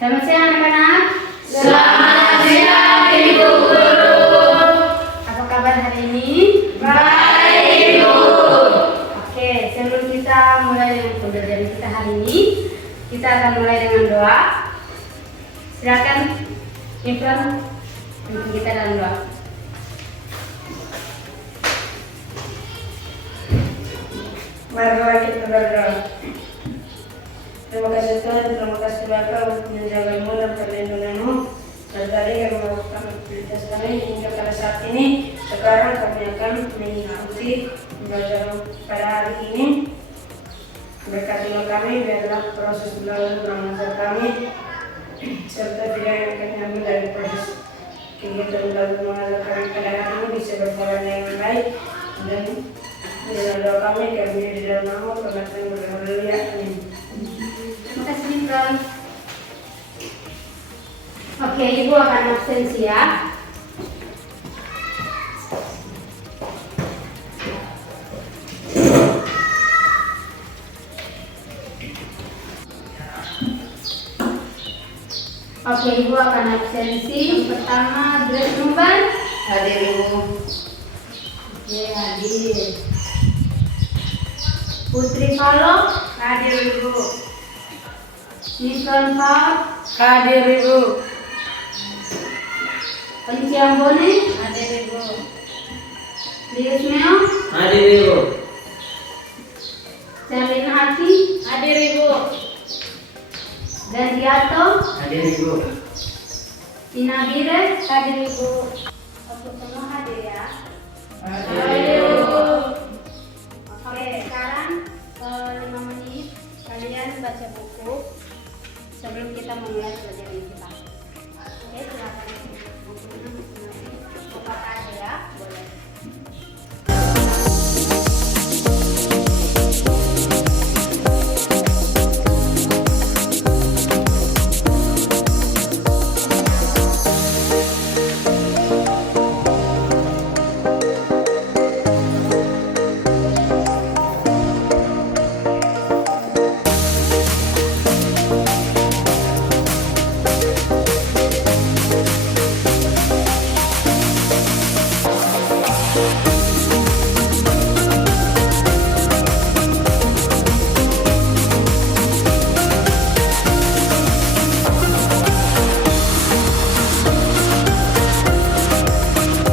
Selamat siang anak-anak. Selamat siang Ibu Guru. Apa kabar hari ini? Baik Ibu. Oke, sebelum kita mulai dengan pembelajaran kita hari ini, kita akan mulai dengan doa. Silakan Ifran pimpin kita dalam doa. Marilah kita berdoa. Terima kasih Tuhan, terima kasih Bapa untuk menjagamu dan perlindunganmu. Dari yang melakukan aktivitas kami hingga pada saat ini. Sekarang kami akan mengikuti pembelajaran pada hari ini. Berkatilah kami, biarlah proses belajar mengajar kami, serta tidak yang kami ambil dari proses kegiatan belajar mengajar kami pada hari ini bisa berjalan dengan baik. Dan dalam doa kami di dalam nama Tuhan yang berhaleluya. Amin. Terima kasih Ifran. Oke, Ibu akan absensi ya. Oke, Ibu akan absensi. Yang pertama, Grace Nuban. Hadir Ibu. Oke, hadir. Putri Palo. Hadir Ibu. Nifron Paul. Hadir Ibu. Panci Amboni. Hadir Ibu. Lius Meo. Hadir Ibu. Selina Hati. Hadir Ibu. Dan Diato. Hadir Ibu. Inabire. Hadir Ibu. Untuk semua hadir ya. Hadir Ibu. Oke, sekarang 5 menit kalian baca buku sebelum kita memulai pelajaran kita. Oke, silakan bukunya masing-masing. Apa aja ya? Boleh.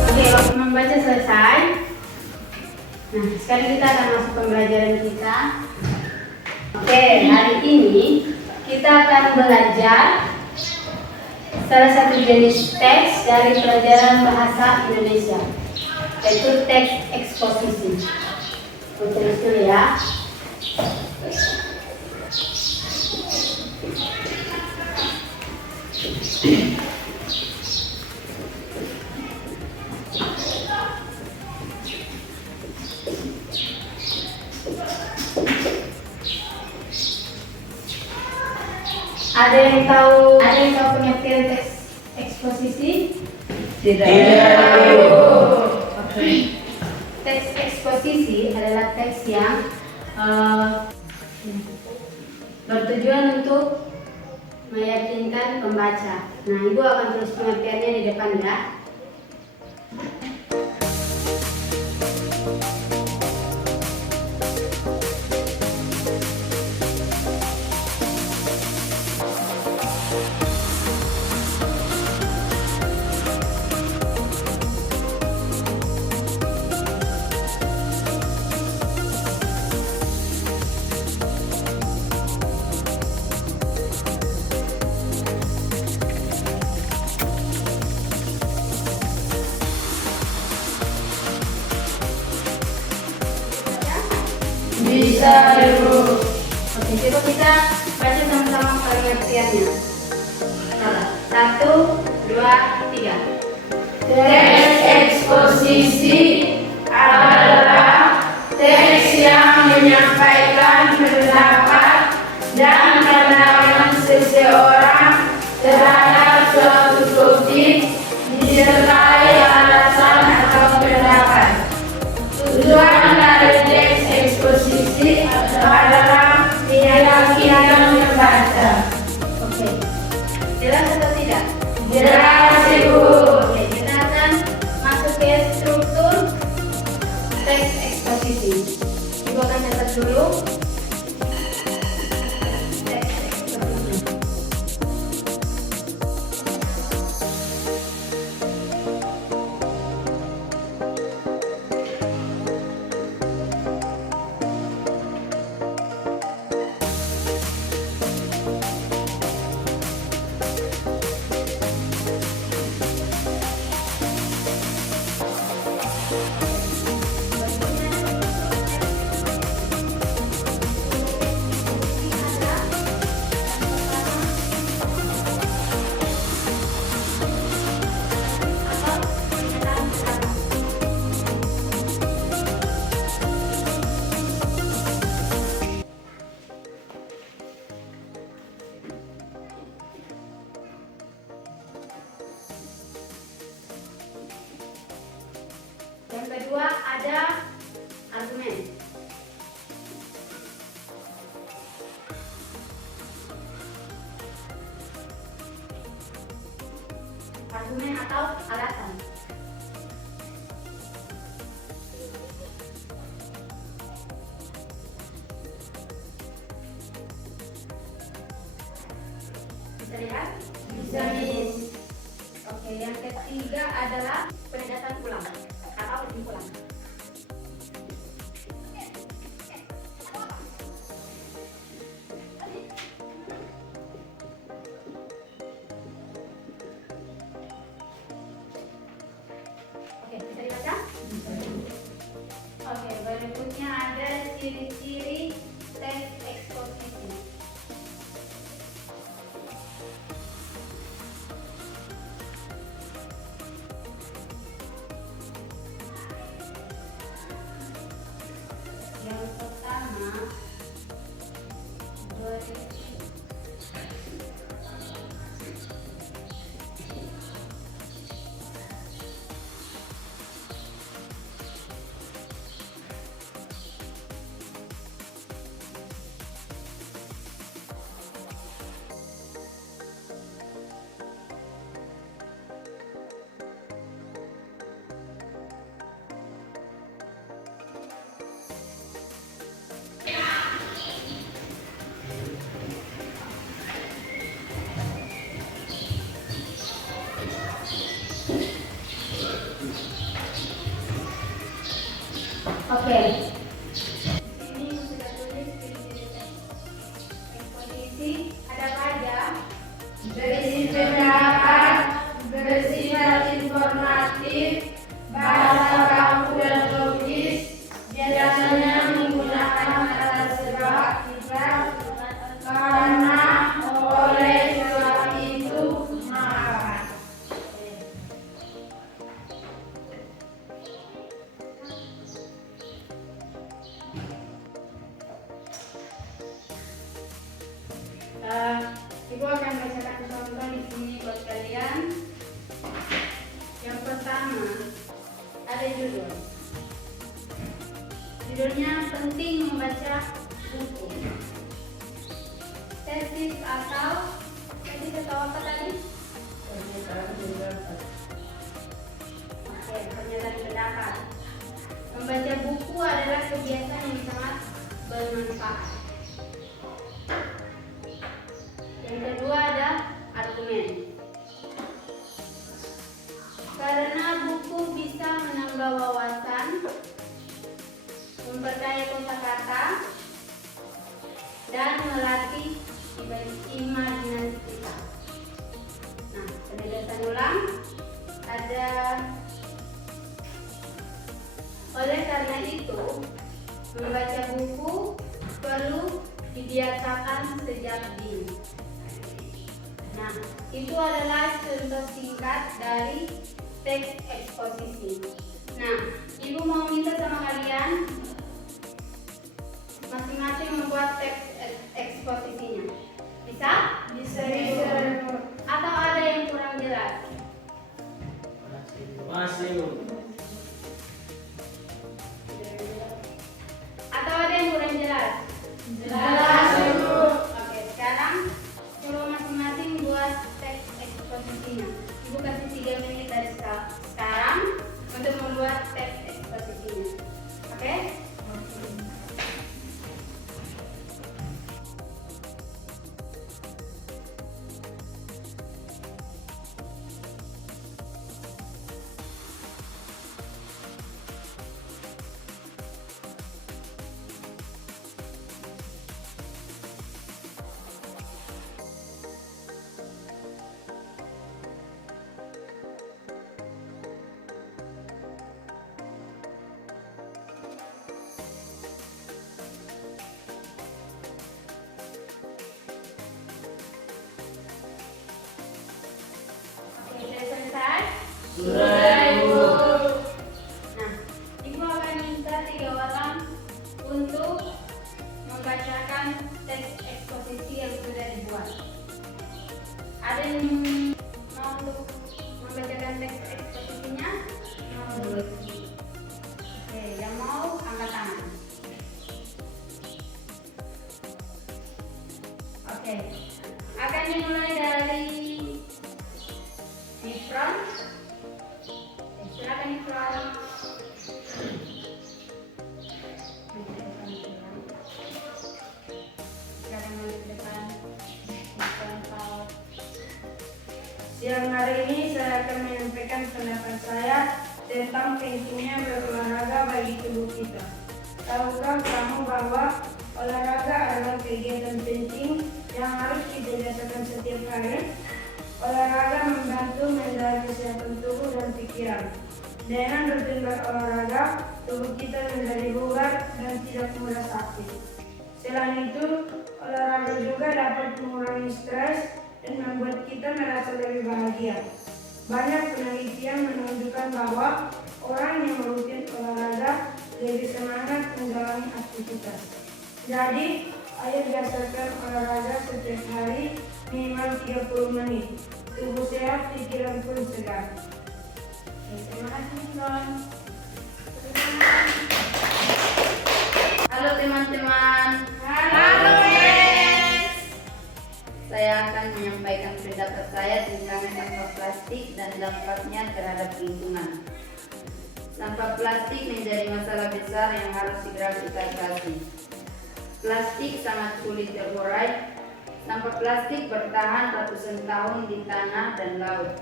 Oke, waktu membaca selesai. Nah, sekarang kita akan masuk pembelajaran kita. Oke, hari ini kita akan belajar salah satu jenis teks dari pelajaran bahasa Indonesia, yaitu teks eksposisi. Aku tulis dulu ya. Ada yang tahu pengertian teks eksposisi? Tidak. Oke. Teks eksposisi adalah teks yang bertujuan untuk meyakinkan pembaca. Nah, Ibu akan tulis pengertiannya di depan ya. Bisa Ibu. Oke, coba kita baca sama-sama pengertiannya. 1, 2, 3. Teks eksposisi adalah teks yang menyampaikan pendapat dan pandangan seseorang terhadap suatu topik disertai alasan atau pendapat. Tujuan dari teks eksposisi adalah meyakinkan membaca. Oke. teks eksposisi. Ibu akan catat dulu teks eksposisi. Yang kedua ada argumen. Argumen atau alasan. Bisa lihat? Bisa, Miss. Oke, yang ketiga adalah penegasan ulang atau kesimpulan. Oke, bisa dibaca? Oke, berikutnya ada ciri-ciri teks eksposisi. Yang pertama, oke. Ini sudah tulis ciri-ciri teks eksposisi. Ada apa aja? Berisi pendapat, bersifat informatif, bahasa baku dan logis, biasanya menggunakan kata sebab kitab, karena, oleh sebab itu, maka. Ibu akan bacakan contoh di sini buat kalian. Yang pertama ada judul. Judulnya penting membaca buku. Tesis atau apa tadi? Oke, pernyataan pendapat. Membaca buku adalah kebiasaan yang sangat bermanfaat. Yang kedua ada argumen. Karena buku bisa menambah wawasan, memperkaya kosakata, dan melatih imajinasi kita. Nah, penegasan ulang ada. Oleh karena itu, membaca buku perlu dibiasakan sejak dini. Nah, itu adalah contoh singkat dari teks eksposisi. Nah, Ibu mau minta sama kalian masing-masing membuat teks eksposisinya. Bisa? Bisa. Atau ada yang kurang jelas? Masih. Atau ada yang kurang jelas? Jelas, Ibu. Oke, sekarang coba masing-masing buat teks eksposisinya. Ibu kasih 3 menit dari sekarang untuk membuat teks eksposisinya. untuk membacakan teks eksposisi yang sudah dibuat. Ada yang mau untuk membacakan teks eksposisinya? Mau? Oke, yang mau angkat tangan. Oke, akan dimulai dari Nifron. Silakan Nifron. Silakan maju ke depan. Nifron, kau. Siang hari ini saya akan menyampaikan pendapat saya tentang pentingnya berolahraga bagi tubuh kita. Tahukah kamu bahwa olahraga adalah kegiatan penting yang harus dikerjakan setiap hari? Olahraga membantu menjaga kesehatan tubuh dan pikiran. Dengan rutin berolahraga, tubuh kita menjadi bugar dan tidak mudah sakit. Selain itu, olahraga juga dapat mengurangi stres dan membuat kita merasa lebih bahagia. Banyak penelitian menunjukkan bahwa orang yang rutin olahraga lebih semangat menjalani aktivitas. Jadi, ayo biasakan olahraga setiap hari minimal 30 menit. Tubuh sehat, pikiran pun segar. Oke, terima kasih Nifron. Halo teman-teman. Halo, Miss. Saya akan menyampaikan pendapat saya tentang sampah plastik dan dampaknya terhadap lingkungan. Sampah plastik menjadi masalah besar yang harus segera kita atasi. Plastik sangat sulit terurai. Sampah plastik bertahan ratusan tahun di tanah dan laut.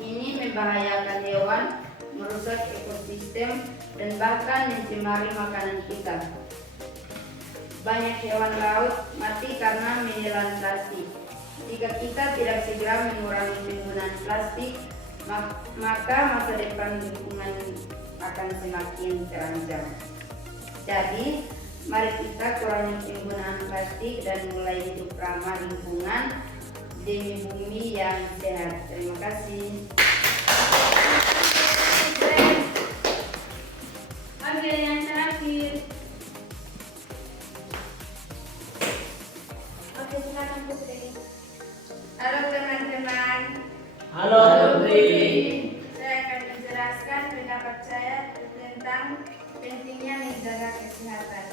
Ini membahayakan hewan, merusak ekosistem, dan bahkan mencemari makanan kita. Banyak hewan laut mati karena menelan plastik. Jika kita tidak segera mengurangi penggunaan plastik, maka masa depan lingkungan akan semakin terancam. Jadi, mari kita kurangi penggunaan plastik dan mulai hidup ramah lingkungan demi bumi yang sehat. Terima kasih. Oke, yang terakhir. Oke, silakan Putri. Halo teman-teman. Halo, Putri. Saya akan menjelaskan pendapat saya tentang pentingnya menjaga kesehatan.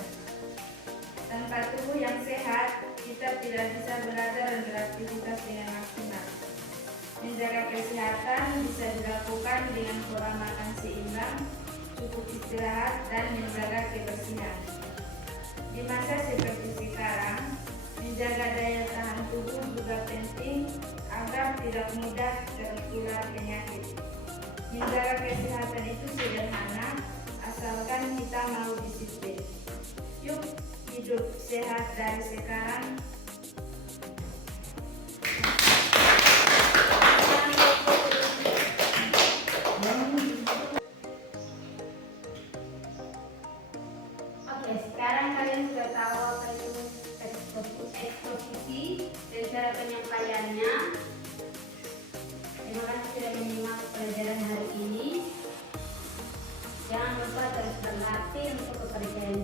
Tanpa tubuh yang sehat, kita tidak bisa belajar dan beraktivitas dengan maksimal. Menjaga kesehatan bisa dilakukan dengan pola makan seimbang, cukup istirahat, dan menjaga kebersihan. Di masa seperti sekarang, menjaga daya tahan tubuh juga penting agar tidak mudah tertular penyakit. Menjaga kesehatan itu sederhana, asalkan kita mau disiplin. Yuk hidup sehat dari sekarang. Oke, sekarang kalian sudah tahu apa itu eksposisi dan cara penyampaiannya. Terima kasih sudah menyimak pelajaran hari ini. Jangan lupa terus berlatih untuk pekerjaan